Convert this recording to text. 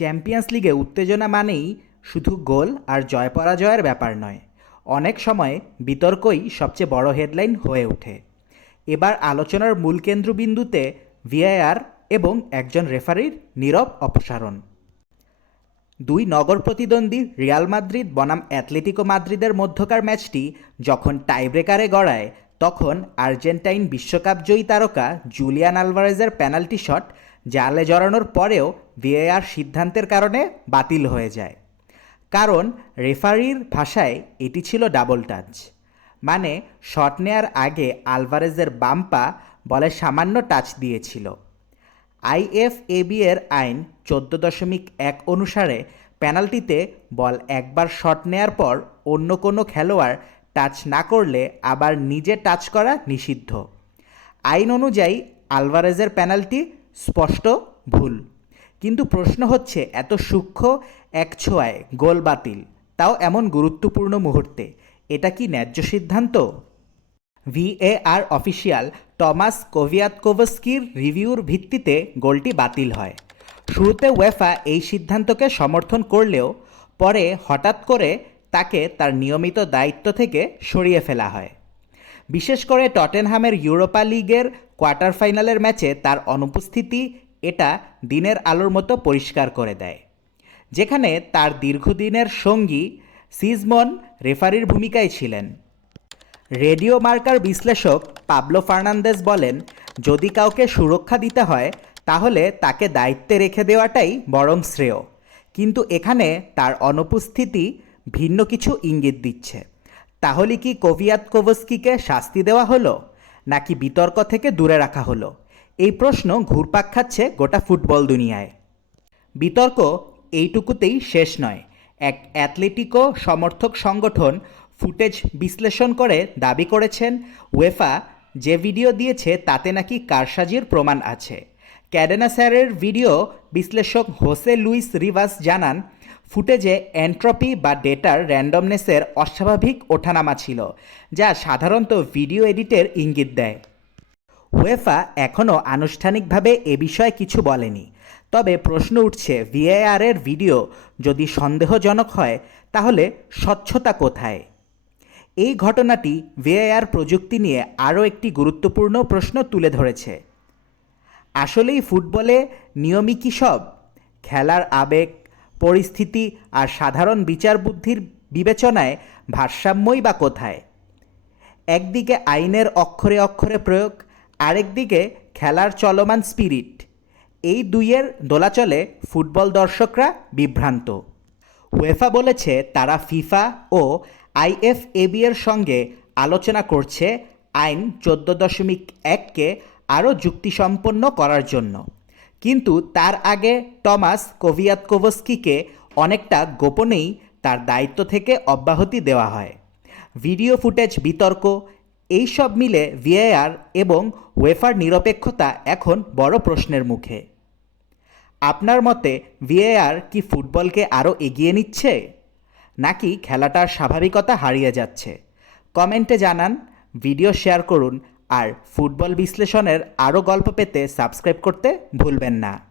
Champions লিগে উত্তেজনা মানেই শুধু গোল আর জয় পরাজয়ের ব্যাপার নয়। অনেক সময় বিতর্কই সবচেয়ে বড় হেডলাইন হয়ে ওঠে। এবার আলোচনার মূল কেন্দ্রবিন্দুতে ভিআইআর এবং একজন রেফারির নীরব অপসারণ। দুই নগর প্রতিদ্বন্দ্বী রিয়াল মাদ্রিদ, বনাম অ্যাটলেটিকো মাদ্রিদের মধ্যকার ম্যাচটি যখন টাইব্রেকারে গড়ায়, তখন আর্জেন্টাইন বিশ্বকাপ জয়ী তারকা জুলিয়ান আলভারেজের পেনাল্টি শট, জালে জড়ানোর পরেও ভিএআর সিদ্ধান্তের কারণে বাতিল হয়ে যায়। কারণ রেফারির ভাষায় এটি ছিল ডাবল টাচ মানে শট নেয়ার আগে আলভারেজের বাম্পা বলে সামান্য টাচ দিয়েছিল। আইএফএবি এর আইন চোদ্দ দশমিক এক অনুসারে পেনাল্টিতে বল একবার শট নেয়ার পর অন্য কোনো খেলোয়াড় টাচ না করলে আবার নিজে টাচ করা নিষিদ্ধ। আইন অনুযায়ী আলভারেজের পেনাল্টি স্পষ্ট ভুল। কিন্তু প্রশ্ন হচ্ছে, এত সূক্ষ্ম এক ছোঁয়ায় গোল বাতিল, তাও এমন গুরুত্বপূর্ণ মুহূর্তে, এটা কি ন্যায্য সিদ্ধান্ত? V A R official Tomas কোভিয়াতকোভস্কির রিভিউর ভিত্তিতে গোলটি বাতিল হয়। শুরুতে ওয়েফা এই সিদ্ধান্তকে সমর্থন করলেও, পরে হঠাৎ করে তাকে তার নিয়মিত দায়িত্ব থেকে সরিয়ে ফেলা হয়। বিশেষ করে টটেনহামের ইউরোপা লিগের কোয়ার্টার ফাইনালের ম্যাচে তার অনুপস্থিতি এটা দিনের আলোর মতো পরিষ্কার করে দেয়। যেখানে তার দীর্ঘদিনের সঙ্গী সিজমন রেফারির ভূমিকায় ছিলেন। রেডিও মার্কার বিশ্লেষক পাবলো ফার্নান্দেজ বলেন, যদি কাউকে সুরক্ষা দিতে হয়, তাহলে তাকে দায়িত্বে রেখে দেওয়াটাই বরং শ্রেয়। কিন্তু এখানে তার অনুপস্থিতি ভিন্ন কিছু ইঙ্গিত দিচ্ছে। তাহলে কি কোভিয়াত কোভস্কিকে শাস্তি দেওয়া হলো? নাকি বিতর্ক থেকে দূরে রাখা হলো? এই প্রশ্ন ঘুরপাক খাচ্ছে গোটা ফুটবল দুনিয়ায়। বিতর্ক এইটুকুতেই শেষ নয়। এক অ্যাথলেটিকো সমর্থক সংগঠন ফুটেজ বিশ্লেষণ করে দাবি করেছেন ওয়েফা যে ভিডিও দিয়েছে তাতে নাকি কারসাজির প্রমাণ আছে। ক্যাডেনা স্যারের ভিডিও বিশ্লেষক হোসে লুইস রিভাস জানান, ফুটেজে এন্ট্রপি বা ডেটার র্যান্ডমনেসের অস্বাভাবিক ওঠানামা ছিল, যা সাধারণত ভিডিও এডিটের ইঙ্গিত দেয়। ওয়েফা এখনও আনুষ্ঠানিকভাবে এ বিষয়ে কিছু বলেনি। তবে প্রশ্ন উঠছে ভিএআর এর ভিডিও যদি সন্দেহজনক হয়, তাহলে স্বচ্ছতা কোথায়? এই ঘটনাটি ভিএআর প্রযুক্তি নিয়ে আরও একটি গুরুত্বপূর্ণ প্রশ্ন তুলে ধরেছে। আসলেই ফুটবলে নিয়মই কি সব? খেলার আবেগ, পরিস্থিতি আর সাধারণ বিচার বুদ্ধির বিবেচনায় ভারসাম্যই বা কোথায়? একদিকে আইনের অক্ষরে অক্ষরে প্রয়োগ আরেকদিকে খেলার চলমান স্পিরিট এই দুইয়ের দোলাচলে ফুটবল দর্শকরা বিভ্রান্ত। ওয়েফা বলেছে তারা ফিফা ও আইএফএবি এর সঙ্গে আলোচনা করছে আইন চোদ্দ দশমিক এককে আরও যুক্তিসম্পন্ন করার জন্য। কিন্তু তার আগে টমাস কোভিয়াতকোভস্কিকে অনেকটা গোপনেই তার দায়িত্ব থেকে অব্যাহতি দেওয়া হয়। ভিডিও ফুটেজ বিতর্ক এই সব মিলে ভিএআর এবং ওয়েফার নিরপেক্ষতা এখন বড় প্রশ্নের মুখে। আপনার মতে ভিএআর কি ফুটবলকে আরও এগিয়ে নিচ্ছে? নাকি খেলাটার স্বাভাবিকতা হারিয়ে যাচ্ছে? কমেন্টে জানান, ভিডিও শেয়ার করুন, আর ফুটবল বিশ্লেষণের আরও গল্প পেতে সাবস্ক্রাইব করতে ভুলবেন না।